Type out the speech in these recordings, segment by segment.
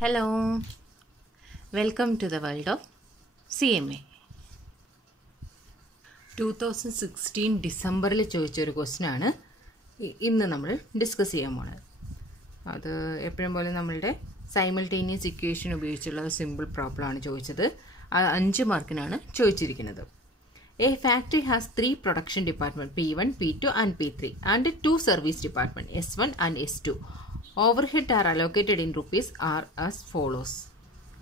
Hello, welcome to the world of CMA. 2016 ഡിസംബറിൽ ചോദിച്ചൊരു ക്വസ്റ്റ്യനാണ് ഇന്ന് നമ്മൾ ഡിസ്കസ് ചെയ്യാൻ പോകുന്നത്. അത് എപ്പോഴും പോലെ നമ്മളുടെ സൈമൾട്ടേനിയസ് ഇക്വേഷൻ ഉപയോഗിച്ചുള്ള സിമ്പിൾ പ്രോബ്ലമാണ് ചോദിച്ചത്. 5 മാർക്കിനാണ് ചോദിച്ചിരിക്കുന്നത്. A factory has 3 production department P1, P2 and P3 and 2 service department S1 and S2. Overhead are allocated in rupees are as follows.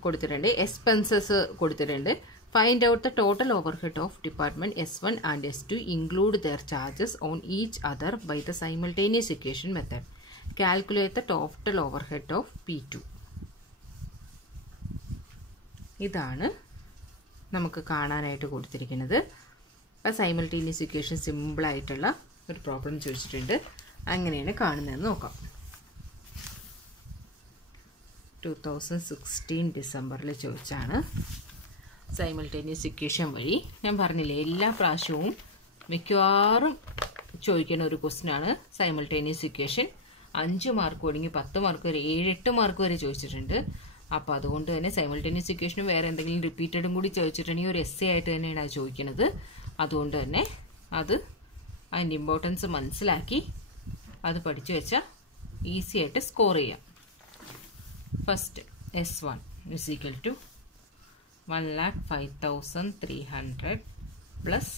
കൊടുത്തിട്ടുണ്ട്. എക്സ്പെൻസസ് കൊടുത്തിട്ടുണ്ട്. Find out the total overhead of department S1 and S2. Include their charges on each other by the simultaneous equation method. Calculate the total overhead of P2. ഇതാണ് നമുക്ക് കാണാനായിട്ട് കൊടുത്തിരിക്കുന്നത്. Simultaneous equation സിമ്പിളായിട്ടുള്ള ഒരു problem ചോദിച്ചിട്ടുണ്ട്. അങ്ങനെയാണ് കാണുന്നതെന്ന് നോക്കാം. 2016 ഡിസംബറിൽ ചോദിച്ചാണ്. സൈമൾട്ടേനിയസ് ഇക്വേഷൻ വഴി ഞാൻ പറഞ്ഞില്ലേ, എല്ലാ പ്രാവശ്യവും മിക്കവാറും ചോദിക്കുന്ന ഒരു ക്വസ്റ്റ്യനാണ് സൈമൾട്ടേനിയസ് ഇക്വേഷൻ. 5 മാർക്ക് തുടങ്ങി 10 മാർക്ക് വരെ 7-8 മാർക്ക് വരെ ചോദിച്ചിട്ടുണ്ട്. അപ്പോൾ അതുകൊണ്ട് തന്നെ സൈമൾട്ടേനിയസ് ഇക്വേഷനും വേറെ എന്തെങ്കിലും റിപ്പീറ്റഡും കൂടി ചോദിച്ചിട്ടുണ്ടെങ്കിൽ ഒരു എസ്സേ ആയിട്ട് തന്നെയാണ് അത് ചോദിക്കുന്നത്. അതുകൊണ്ട് തന്നെ അതിൻ്റെ ഇമ്പോർട്ടൻസ് മനസ്സിലാക്കി അത് പഠിച്ചു വെച്ചാൽ ഈസി ആയിട്ട് സ്കോർ ചെയ്യാം. First S1 is equal to 1,05,300 plus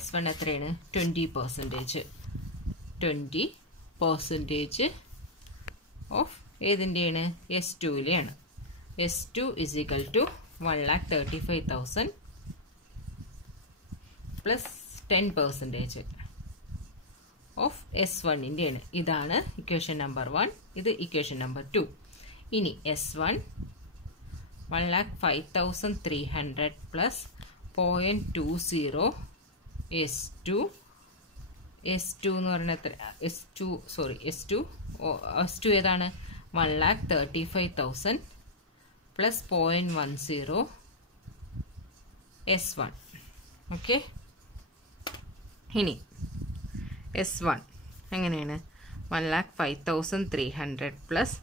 S1 എത്രയാണ്? 20%. 20% ഓഫ് ഏതിൻ്റെയാണ്? S2യിലെയാണ്. S2 is equal to 1,35,000 plus 10% of S1ൻ്റെയാണ്. ഇതാണ് ഇക്വേഷൻ നമ്പർ 1. ഇത് ഇക്വേഷൻ നമ്പർ 2. ഇനി S1 1,05,300 പ്ലസ് 0.20 S2 എന്ന് പറയുന്നത് എത്ര? S2 ഏതാണ്? 1,35,000 പ്ലസ് 0.10 S1. ഓക്കെ, ഇനി S1 എങ്ങനെയാണ്? 1,05,300 പ്ലസ്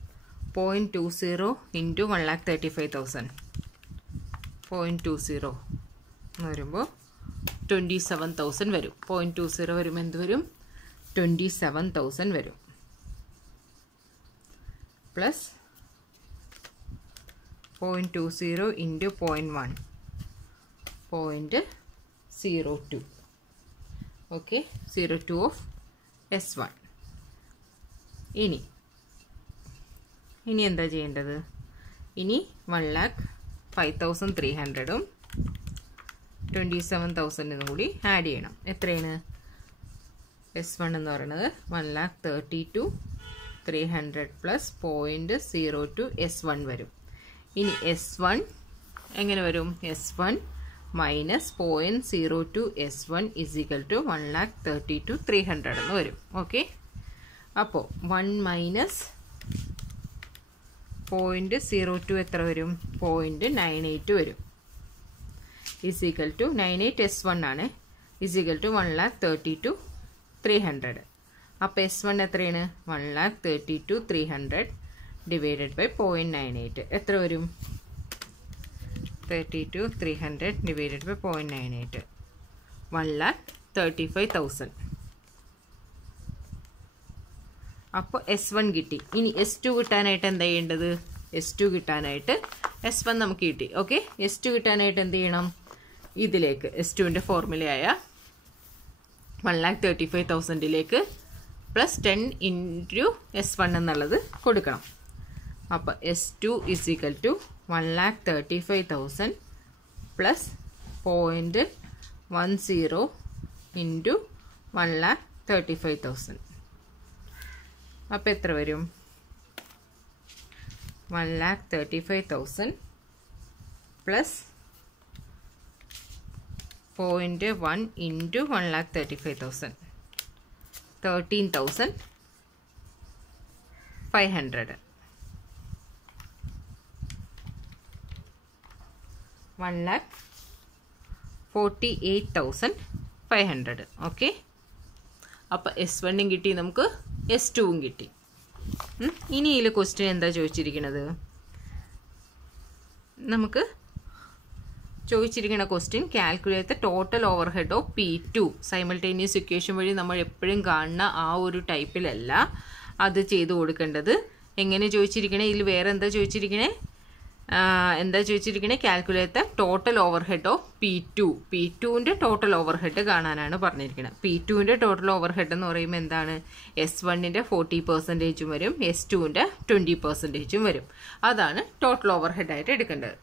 0.20 ഇൻറ്റു 1,35,000. 0.20 എന്ന് വരുമ്പോൾ 27,000 വരും. 0.20 വരുമ്പോൾ എന്ത് വരും? 27,000 വരും. Plus 0.20 into 0.1 0.02. Okay, 02 of S1. ഇനി എന്താ ചെയ്യേണ്ടത്? ഇനി 1,05,300ഉം 27,000 കൂടി ആഡ് ചെയ്യണം. എത്രയാണ്? S1 എന്ന് പറയുന്നത് 1,32,300 പ്ലസ് 0.02 S1 വരും. ഇനി S1 എങ്ങനെ വരും? S1 minus 0.02 S1 is equal to 1,32,300 എന്ന് വരും. ഓക്കെ, അപ്പോൾ 1 മൈനസ് 0.02 എത്ര വരും? 0.98 വരും. ഇസ് ഈക്വൽ ടു 98 S1 ആണ്. Is equal to 1,32,300. അപ്പോൾ S1 എത്രയാണ്? 1,32,300 ഡിവൈഡഡ് ബൈ 0.98 എത്ര വരും? 32,300 ഡിവൈഡഡ് ബൈ 0.98 1,35,000. അപ്പോൾ S1 കിട്ടി. ഇനി S2 കിട്ടാനായിട്ട് എന്താ ചെയ്യേണ്ടത്? S2 കിട്ടാനായിട്ട് S1 നമുക്ക് കിട്ടി. ഓക്കെ, S2 കിട്ടാനായിട്ട് എന്ത് ചെയ്യണം? ഇതിലേക്ക് S2ൻ്റെ ഫോർമുലയായ 1,35,000ലേക്ക് പ്ലസ് 10 ഇൻറ്റു S1 എന്നുള്ളത് കൊടുക്കണം. അപ്പോൾ S2 is equal to 1,35,000 plus 0.10 into 1,35,000. അപ്പോൾ എത്ര വരും? 1,35,000 പ്ലസ് 0.1 ഇൻറ്റു 1,35,000 13,500. 1,48,500. ഓക്കെ, അപ്പോൾ S1 കിട്ടി, നമുക്ക് S2 കിട്ടി. ഇനി ഇതിൽ ക്വസ്റ്റ്യൻ എന്താ ചോദിച്ചിരിക്കുന്നത്? നമുക്ക് ചോദിച്ചിരിക്കുന്ന question calculate the total overhead of P2 simultaneous equation വഴി നമ്മൾ എപ്പോഴും കാണുന്ന ആ ഒരു ടൈപ്പിലല്ല അത് ചെയ്ത് കൊടുക്കേണ്ടത്. എങ്ങനെ ചോദിച്ചിരിക്കണേ, ഇതിൽ വേറെ എന്താ ചോദിച്ചിരിക്കണേ, calculate the total overhead of P2ൻ്റെ ടോട്ടൽ ഓവർ ഹെഡ് കാണാനാണ് പറഞ്ഞിരിക്കുന്നത്. P2ൻ്റെ ടോട്ടൽ ഓവർ ഹെഡ് എന്ന് പറയുമ്പോൾ എന്താണ്, S1ൻ്റെ 40% വരും, S2ൻ്റെ 20% വരും. അതാണ് ടോട്ടൽ ഓവർ ഹെഡായിട്ട് എടുക്കേണ്ടത്.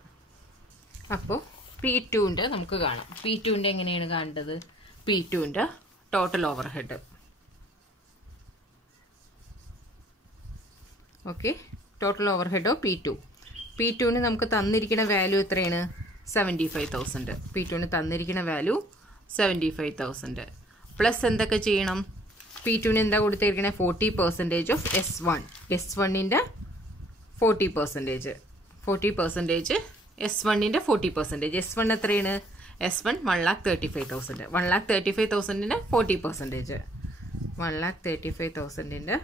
അപ്പോൾ P2ൻ്റെ നമുക്ക് കാണാം. P2ൻ്റെ എങ്ങനെയാണ് കാണേണ്ടത്, P2ൻ്റെ total overhead. Okay, total overhead of P2ന് നമുക്ക് തന്നിരിക്കുന്ന വാല്യൂ എത്രയാണ്, 75,000. P2ന് തന്നിരിക്കുന്ന വാല്യൂ 75,000 പ്ലസ് എന്തൊക്കെ ചെയ്യണം, P2ന് എന്താ കൊടുത്തിരിക്കണേ, 40% ഓഫ് S1ൻ്റെ 40%, S1ൻ്റെ 40%. S1 എത്രയാണ്, S1 1,35,000. 1,35,000ൻ്റെ 40%, 1,35,000ൻ്റെ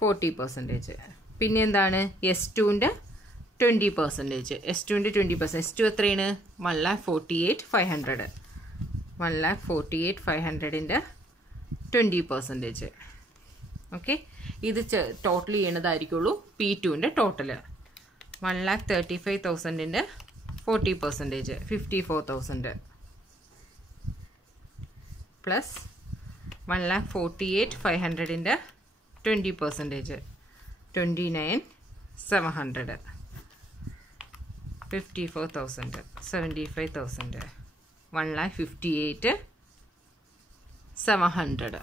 40%. പിന്നെ എന്താണ്, S2ൻ്റെ 20%, S2ൻ്റെ 20%. S2 എത്രയാണ്, 1,48,500, 1,48,500ൻ്റെ 20%. ഓക്കെ, ഇത് ടോട്ടൽ ചെയ്യണതായിരിക്കുള്ളൂ P2ൻ്റെ ടോട്ടൽ. 1,35,000ൻ്റെ 40%, 54,000 പ്ലസ് 1,48,500ൻ്റെ 20%, 29,700, 54,000, 75,000, 1,58,700.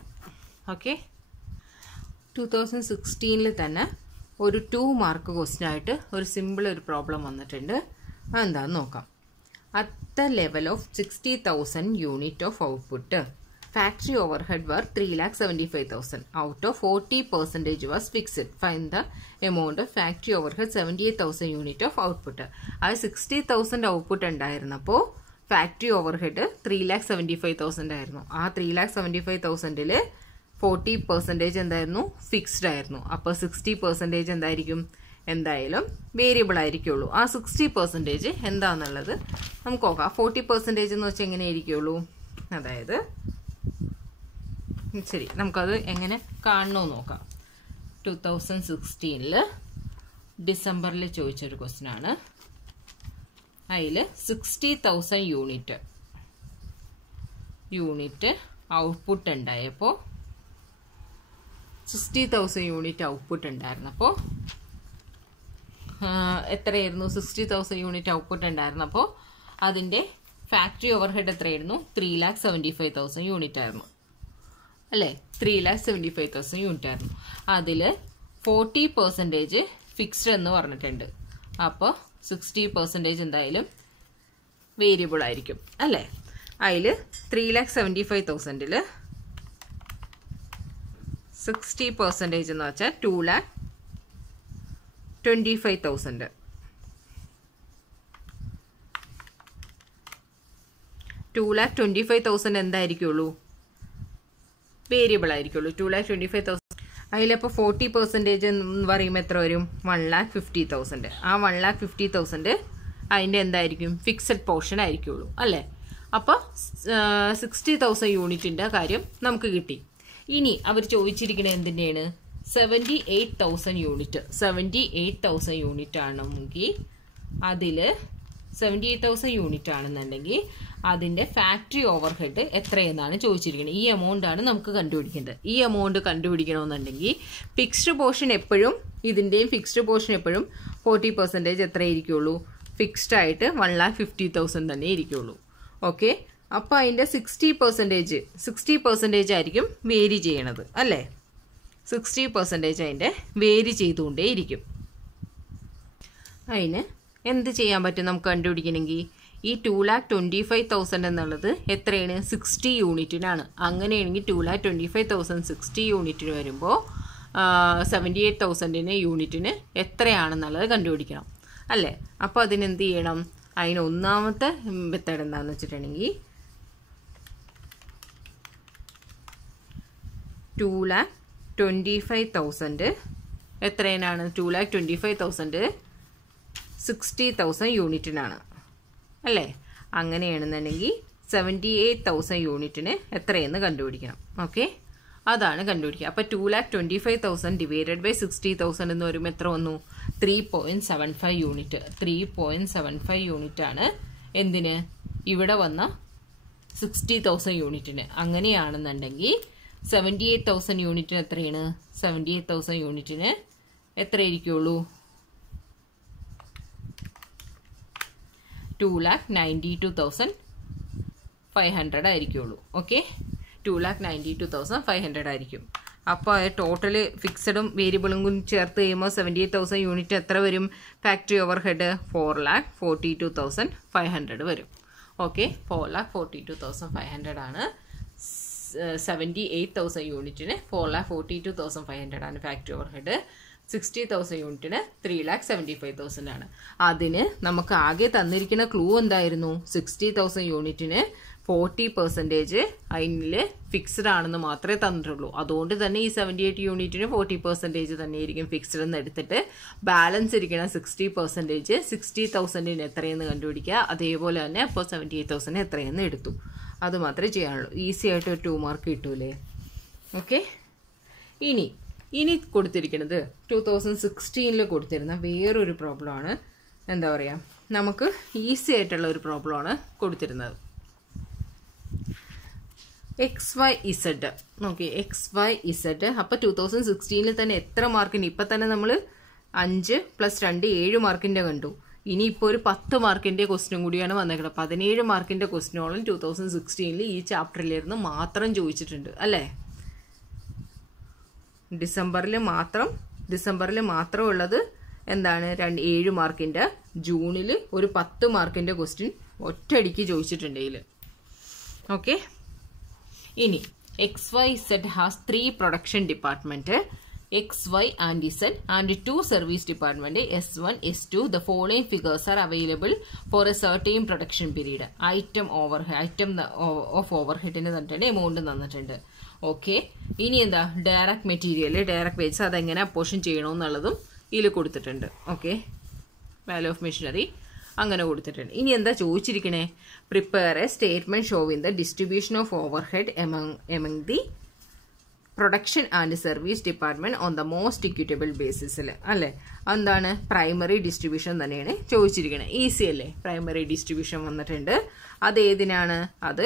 ഓക്കെ, 2016 തന്നെ ഒരു 2 മാർക്ക് ക്വസ്റ്റ്യൻ ആയിട്ട് ഒരു സിമ്പിൾ ഒരു പ്രോബ്ലം വന്നിട്ടുണ്ട്. അതെന്താണെന്ന് നോക്കാം. At the level of 60,000 unit of output factory overhead were 3,75,000. Out of 40% was fixed. Find the amount of factory overhead 78,000 unit of output. അത് 60,000 output ഉണ്ടായിരുന്നപ്പോൾ ഫാക്ടറി ഓവർഹെഡ് 3,75,000 ആയിരുന്നു. ആ 3,75,000-ൽ 40% എന്തായിരുന്നു, ഫിക്സ്ഡ് ആയിരുന്നു. അപ്പോൾ 60% എന്തായിരിക്കും, എന്തായാലും വേരിയബിൾ ആയിരിക്കുള്ളൂ. ആ 60% എന്താണെന്നുള്ളത് നമുക്ക് നോക്കാം. 40% എന്ന് വെച്ചാൽ എങ്ങനെയായിരിക്കുള്ളൂ, അതായത് ശരി, നമുക്കത് എങ്ങനെ കാണണമെന്ന് നോക്കാം. 2016 ഡിസംബറിൽ ചോദിച്ചൊരു ക്വസ്റ്റ്യൻ ആണ്. അതിൽ 60,000 യൂണിറ്റ് ഔട്ട്പുട്ട് ഉണ്ടായപ്പോൾ 60,000 യൂണിറ്റ് ഔട്ട്പുട്ട് ഉണ്ടായിരുന്നപ്പോൾ എത്രയായിരുന്നു, 60,000 യൂണിറ്റ് ഔട്ട്പുട്ട് ഉണ്ടായിരുന്നപ്പോൾ അതിൻ്റെ ഫാക്ടറി ഓവർഹെഡ് എത്രയായിരുന്നു, 3,75,000 യൂണിറ്റ് ആയിരുന്നു അല്ലേ, 3,75,000 യൂണിറ്റ് ആയിരുന്നു. അതിൽ 40% ഫിക്സ്ഡ് എന്ന് പറഞ്ഞിട്ടുണ്ട്. അപ്പോൾ 60% എന്തായാലും വേരിയബിൾ ആയിരിക്കും അല്ലേ. അതിൽ 3,75,000-ൽ 60% എന്ന് വെച്ചാൽ 2,25,000. 2,25,000 എന്തായിരിക്കുള്ളൂ, വേരിയബിൾ ആയിരിക്കുള്ളൂ. 2,25,000. അതിലപ്പോൾ 40% എന്ന് പറയുമ്പോൾ എത്ര വരും, 1,50,000. ആ 1,50,000 അതിൻ്റെ എന്തായിരിക്കും, ഫിക്സഡ് പോർഷൻ ആയിരിക്കുള്ളൂ അല്ലേ. അപ്പോൾ 60,000 യൂണിറ്റിൻ്റെ കാര്യം നമുക്ക് കിട്ടി. ഇനി അവർ ചോദിച്ചിരിക്കുന്നത് എന്തിൻ്റെയാണ്, 78,000 യൂണിറ്റ്. 78,000 യൂണിറ്റ് ആണെങ്കിൽ അതിൽ 78,000 യൂണിറ്റ് ആണെന്നുണ്ടെങ്കിൽ അതിൻ്റെ ഫാക്ടറി ഓവർഹെഡ് എത്രയെന്നാണ് ചോദിച്ചിരിക്കുന്നത്. ഈ എമൗണ്ട് ആണ് നമുക്ക് കണ്ടുപിടിക്കേണ്ടത്. ഈ എമൗണ്ട് കണ്ടുപിടിക്കണമെന്നുണ്ടെങ്കിൽ ഫിക്സ്ഡ് പോർഷൻ എപ്പോഴും, ഇതിൻ്റെയും ഫിക്സ്ഡ് പോർഷൻ എപ്പോഴും 40% എത്രയായിരിക്കുള്ളൂ, ഫിക്സ്ഡ് ആയിട്ട് 1,50,000 തന്നെ ഇരിക്കുള്ളൂ. ഓക്കെ, അപ്പോൾ അതിൻ്റെ 60% ആയിരിക്കും വേരി ചെയ്യണത് അല്ലേ. 60% അതിൻ്റെ വേരി ചെയ്തുകൊണ്ടേ ഇരിക്കും. അതിന് എന്ത് ചെയ്യാൻ പറ്റും നമുക്ക് കണ്ടുപിടിക്കണമെങ്കിൽ, ഈ 2,25,000 എന്നുള്ളത് എത്രയാണ്, 60 യൂണിറ്റിനാണ്. അങ്ങനെയാണെങ്കിൽ 2,25,000 60 യൂണിറ്റിന് വരുമ്പോൾ 78,000 യൂണിറ്റിന് എത്രയാണെന്നുള്ളത് കണ്ടുപിടിക്കണം അല്ലേ. അപ്പോൾ അതിനെന്ത് ചെയ്യണം, അതിന് ഒന്നാമത്തെ മെത്തേഡ് എന്താണെന്ന് വെച്ചിട്ടുണ്ടെങ്കിൽ 2,25,000 എത്രയാണ്, 2,25,000 60,000 യൂണിറ്റിനാണ് അല്ലേ? അങ്ങനെയാണെന്നുണ്ടെങ്കിൽ 78,000 യൂണിറ്റിന് എത്രയെന്ന് കണ്ടുപിടിക്കണം. ഓക്കെ, അതാണ് കണ്ടുപിടിക്കുക. അപ്പോൾ 2,25,000 ഡിവൈഡഡ് ബൈ 60,000 എന്ന് പറയുമ്പോൾ എത്ര വന്നു? 3.75 യൂണിറ്റ്. 3.75 യൂണിറ്റ് ആണ് എന്തിന്? ഇവിടെ വന്ന 60,000 യൂണിറ്റിന്. അങ്ങനെയാണെന്നുണ്ടെങ്കിൽ 78,000 യൂണിറ്റിന് എത്രയാണ്? 78,000 യൂണിറ്റിന് എത്രയായിരിക്കുള്ളൂ? 2,92,500 ആയിരിക്കുള്ളൂ. ഓക്കെ, 2,92,500 ആയിരിക്കും. അപ്പോൾ അത് ടോട്ടൽ ഫിക്സഡും വേരിയബിളും കൂടി ചേർത്ത് കഴിയുമ്പോൾ 78,000 യൂണിറ്റ് എത്ര വരും? ഫാക്ടറി ഓവർ ഹെഡ് 4,42,500 വരും. ഓക്കെ, 4,42,500 ആണ്. 78,000 യൂണിറ്റിന് 4,42,500 ആണ് ഫാക്ടറി ഓവർ ഹെഡ്. 60,000 യൂണിറ്റിന് 3,75,000 ആണ്. അതിന് നമുക്ക് ആകെ തന്നിരിക്കുന്ന ക്ലൂ എന്തായിരുന്നു? 60,000 യൂണിറ്റിന് 40% അതിൽ ഫിക്സ്ഡ് ആണെന്ന് മാത്രമേ തന്നിട്ടുള്ളൂ. അതുകൊണ്ട് തന്നെ ഈ 78 യൂണിറ്റിന് 40% തന്നെയായിരിക്കും ഫിക്സ്ഡ് എന്ന് എടുത്തിട്ട് ബാലൻസ് ഇരിക്കുന്ന 60%, 60,000 എത്രയെന്ന് കണ്ടുപിടിക്കുക. അതേപോലെ തന്നെ അപ്പോൾ 78,000 എത്രയെന്ന് എടുത്തു. അത് മാത്രമേ ചെയ്യാനുള്ളൂ. ഈസി ആയിട്ട് ഒരു 2 മാർക്ക് കിട്ടൂലേ? ഓക്കെ, ഇനി കൊടുത്തിരിക്കുന്നത് 2016 കൊടുത്തിരുന്ന വേറൊരു പ്രോബ്ലമാണ്. എന്താ പറയുക, നമുക്ക് ഈസി ആയിട്ടുള്ള ഒരു പ്രോബ്ലമാണ് കൊടുത്തിരുന്നത്. XYZ നോക്കി, XYZ. അപ്പോൾ 2016 തന്നെ എത്ര മാർക്കിന്? ഇപ്പം തന്നെ നമ്മൾ 5 + 2 7 മാർക്കിൻ്റെ കണ്ടു. ഇനിയിപ്പോൾ ഒരു 10 മാർക്കിൻ്റെ ക്വസ്റ്റിനും കൂടിയാണ് വന്നേക്കുന്നത്. 17 മാർക്കിൻ്റെ ക്വസ്റ്റിനോളം 2016 ഈ ചാപ്റ്ററിലിരുന്ന് മാത്രം ചോദിച്ചിട്ടുണ്ട് അല്ലേ? ഡിസംബറിൽ മാത്രം ഉള്ളത് എന്താണ്? 7 മാർക്കിൻ്റെ. ജൂണിൽ ഒരു 10 മാർക്കിൻ്റെ ക്വസ്റ്റ്യൻ ഒറ്റയടിക്ക് ചോദിച്ചിട്ടുണ്ട് ഇതിൽ. ഓക്കെ, ഇനി XYZ has 3 production department, XY and Z and 2 service department S1, S2. The following figures are available for a certain production period. Item of overhead in the amount തന്നിട്ടുണ്ട്. ഓക്കെ, ഇനി എന്താ? Direct material, direct wages അതെങ്ങനെ apportion ചെയ്യണമെന്നുള്ളതും ഇതിൽ കൊടുത്തിട്ടുണ്ട്. Okay, value of machinery അങ്ങനെ കൊടുത്തിട്ടുണ്ട്. ഇനി എന്താ ചോദിച്ചിരിക്കണേ? Prepare a statement showing the distribution of overhead among the production and service department on the most equitable ബേസിസിൽ അല്ലേ? എന്താണ്? പ്രൈമറി ഡിസ്ട്രിബ്യൂഷൻ തന്നെയാണ് ചോദിച്ചിരിക്കുന്നത്. ഈസി അല്ലേ? പ്രൈമറി ഡിസ്ട്രിബ്യൂഷൻ വന്നിട്ടുണ്ട്. അത് ഏതിനാണ്? അത്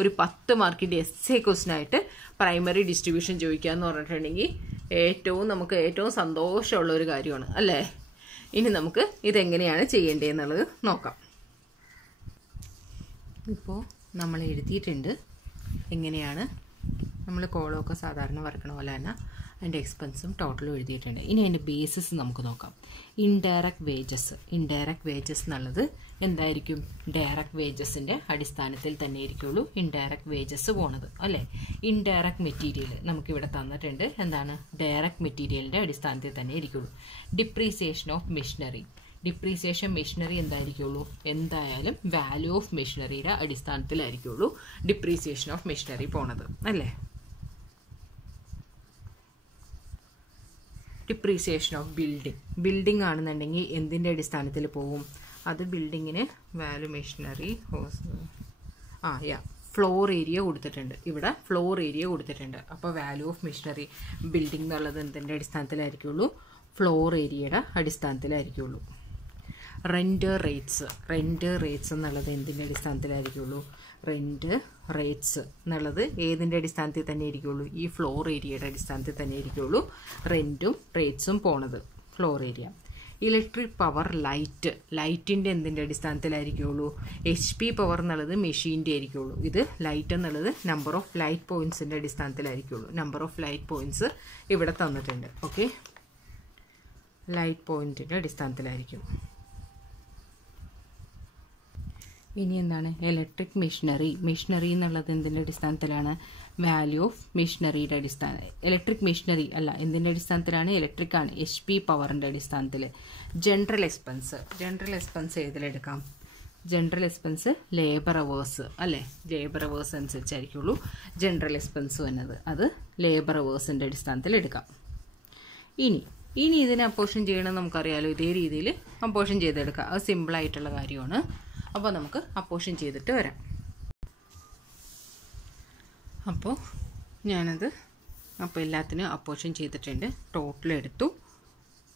ഒരു 10 മാർക്കിൻ്റെ എസ്സേ ക്വസ്റ്റ്യൻ ആയിട്ട് പ്രൈമറി ഡിസ്ട്രിബ്യൂഷൻ ചോദിക്കുക എന്ന് പറഞ്ഞിട്ടുണ്ടെങ്കിൽ നമുക്ക് ഏറ്റവും സന്തോഷമുള്ള ഒരു കാര്യമാണ് അല്ലേ? ഇനി നമുക്ക് ഇതെങ്ങനെയാണ് ചെയ്യേണ്ടതെന്നുള്ളത് നോക്കാം. ഇപ്പോൾ നമ്മൾ എഴുതിയിട്ടുണ്ട് എങ്ങനെയാണ് നമ്മൾ കോളമൊക്കെ സാധാരണ വരക്കണ പോലെ തന്നെ അതിൻ്റെ എക്സ്പെൻസും ടോട്ടലും എഴുതിയിട്ടുണ്ട്. ഇനി അതിൻ്റെ ബേസിസ് നമുക്ക് നോക്കാം. ഇൻഡയറക്റ്റ് വേജസ് എന്നുള്ളത് എന്തായിരിക്കും? ഡയറക്റ്റ് വേജസിൻ്റെ അടിസ്ഥാനത്തിൽ തന്നെ ആയിരിക്കുള്ളൂ ഇൻഡയറക്റ്റ് വേജസ് പോണത് അല്ലേ? ഇൻഡയറക്റ്റ് മെറ്റീരിയൽ നമുക്കിവിടെ തന്നിട്ടുണ്ട്. എന്താണ്? ഡയറക്റ്റ് മെറ്റീരിയലിൻ്റെ അടിസ്ഥാനത്തിൽ തന്നെ ആയിരിക്കുള്ളൂ. ഡിപ്രീസിയേഷൻ ഓഫ് മെഷീനറി എന്തായിരിക്കുള്ളൂ? എന്തായാലും വാല്യൂ ഓഫ് മെഷീനറിയുടെ അടിസ്ഥാനത്തിലായിരിക്കുള്ളൂ ഡിപ്രീസിയേഷൻ ഓഫ് മെഷീനറി പോണത് അല്ലേ? ഡിപ്രീസിയേഷൻ ഓഫ് ബിൽഡിംഗ് ആണെന്നുണ്ടെങ്കിൽ എന്തിൻ്റെ അടിസ്ഥാനത്തിൽ പോവും? അത് ബിൽഡിങ്ങിന് വാല്യൂ മെഷീനറി ഫ്ലോർ ഏരിയ കൊടുത്തിട്ടുണ്ട്. ഇവിടെ ഫ്ലോർ ഏരിയ കൊടുത്തിട്ടുണ്ട്. അപ്പോൾ വാല്യൂ ഓഫ് മെഷീനറി ബിൽഡിംഗ് എന്നുള്ളത് എന്തിൻ്റെ അടിസ്ഥാനത്തിലായിരിക്കുള്ളൂ? ഫ്ലോർ ഏരിയയുടെ അടിസ്ഥാനത്തിലായിരിക്കുള്ളൂ. റെൻറ്റ് റേറ്റ്സ് എന്നുള്ളത് എന്തിൻ്റെ അടിസ്ഥാനത്തിലായിരിക്കുള്ളൂ? റെൻറ്റ് റേറ്റ്സ് എന്നുള്ളത് ഏതിൻ്റെ അടിസ്ഥാനത്തിൽ തന്നെ ആയിരിക്കുള്ളൂ? ഈ ഫ്ലോർ ഏരിയയുടെ അടിസ്ഥാനത്തിൽ തന്നെ ആയിരിക്കുള്ളൂ റെൻറ്റും റേറ്റ്സും പോണത്. Floor area. ഇലക്ട്രിക് പവർ ലൈറ്റിൻ്റെ എന്തിൻ്റെ അടിസ്ഥാനത്തിലായിരിക്കുള്ളൂ? HP പവർ എന്നുള്ളത് മെഷീൻ്റെ ആയിരിക്കുള്ളൂ. ഇത് ലൈറ്റ് എന്നുള്ളത് നമ്പർ ഓഫ് ലൈറ്റ് പോയിൻറ്റ്സിൻ്റെ അടിസ്ഥാനത്തിലായിരിക്കുള്ളൂ. നമ്പർ ഓഫ് ലൈറ്റ് പോയിൻറ്റ്സ് ഇവിടെ തന്നിട്ടുണ്ട്. ഓക്കെ, ലൈറ്റ് പോയിൻറ്റിൻ്റെ അടിസ്ഥാനത്തിലായിരിക്കും. ഇനി എന്താണ്? ഇലക്ട്രിക് മെഷീനറി എന്നുള്ളത് എന്തിൻ്റെ അടിസ്ഥാനത്തിലാണ്? വാല്യൂ ഓഫ് മെഷീനറിയുടെ അടിസ്ഥാനം. ഇലക്ട്രിക് മെഷീനറി അല്ല, എന്തിൻ്റെ അടിസ്ഥാനത്തിലാണ്? ഇലക്ട്രിക് ആണ്, HP പവറിൻ്റെ അടിസ്ഥാനത്തിൽ. ജനറൽ എക്സ്പെൻസ് ഏതിലെടുക്കാം? ജനറൽ എക്സ്പെൻസ് ലേബർ അവേഴ്സ് അല്ലേ? ലേബർ അവേഴ്സ് അനുസരിച്ചായിരിക്കുള്ളൂ ജനറൽ എക്സ്പെൻസ് വന്നത്. അത് ലേബർ അവേഴ്സിൻ്റെ അടിസ്ഥാനത്തിൽ എടുക്കാം. ഇനി ഇനി ഇതിനെ അപ്പോർഷൻ ചെയ്യണം നമുക്കറിയാലോ, ഇതേ രീതിയിൽ അപ്പോർഷൻ ചെയ്തെടുക്കുക. അത് സിമ്പിളായിട്ടുള്ള കാര്യമാണ്. അപ്പോൾ നമുക്ക് അപ്പോർഷൻ ചെയ്തിട്ട് വരാം. അപ്പോൾ ഞാനത് എല്ലാത്തിനും അപ്പോർഷൻ ചെയ്തിട്ടുണ്ട്.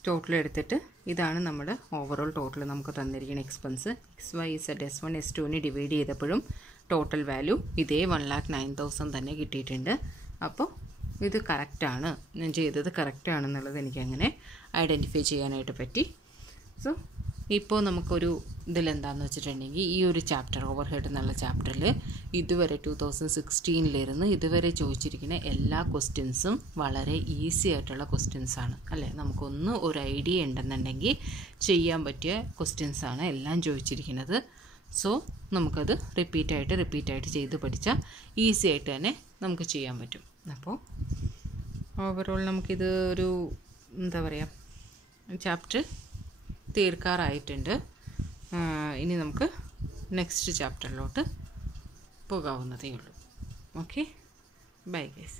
ടോട്ടൽ എടുത്തിട്ട് ഇതാണ് നമ്മുടെ ഓവറോൾ ടോട്ടൽ നമുക്ക് തന്നിരിക്കുന്ന എക്സ്പെൻസ്. XY Z S1 S2നെ ഡിവൈഡ് ചെയ്തപ്പോഴും ടോട്ടൽ വാല്യൂ ഇതേ 1,09,000 തന്നെ കിട്ടിയിട്ടുണ്ട്. അപ്പോൾ ഇത് കറക്റ്റാണ്, ഞാൻ ചെയ്തത് കറക്റ്റാണെന്നുള്ളത് എനിക്കങ്ങനെ ഐഡൻറ്റിഫൈ ചെയ്യാനായിട്ട് പറ്റി. സോ ഇപ്പോൾ നമുക്കൊരു ഇതിലെന്താണെന്ന് വെച്ചിട്ടുണ്ടെങ്കിൽ, ഈ ഒരു ചാപ്റ്റർ ഓവർ ഹെഡ് എന്നുള്ള ചാപ്റ്ററിൽ ഇതുവരെ 2016 ഇതുവരെ ചോദിച്ചിരിക്കുന്ന എല്ലാ ക്വസ്റ്റ്യൻസും വളരെ ഈസി ആയിട്ടുള്ള ക്വസ്റ്റ്യൻസാണ് അല്ലേ. നമുക്കൊന്ന് ഒരു ഐഡിയ ഉണ്ടെന്നുണ്ടെങ്കിൽ ചെയ്യാൻ പറ്റിയ ക്വസ്റ്റ്യൻസാണ് എല്ലാം ചോദിച്ചിരിക്കുന്നത്. സോ നമുക്കത് റിപ്പീറ്റായിട്ട് ചെയ്ത് പഠിച്ചാൽ ഈസി ആയിട്ട് തന്നെ നമുക്ക് ചെയ്യാൻ പറ്റും. അപ്പോൾ ഓവറോൾ നമുക്കിത് ഒരു എന്താ പറയുക, ചാപ്റ്റർ തീർക്കാറായിട്ടുണ്ട്. ഇനി നമുക്ക് നെക്സ്റ്റ് ചാപ്റ്ററിലോട്ട് പോകാവുന്നതേ ഉള്ളൂ. Okay, bye guys.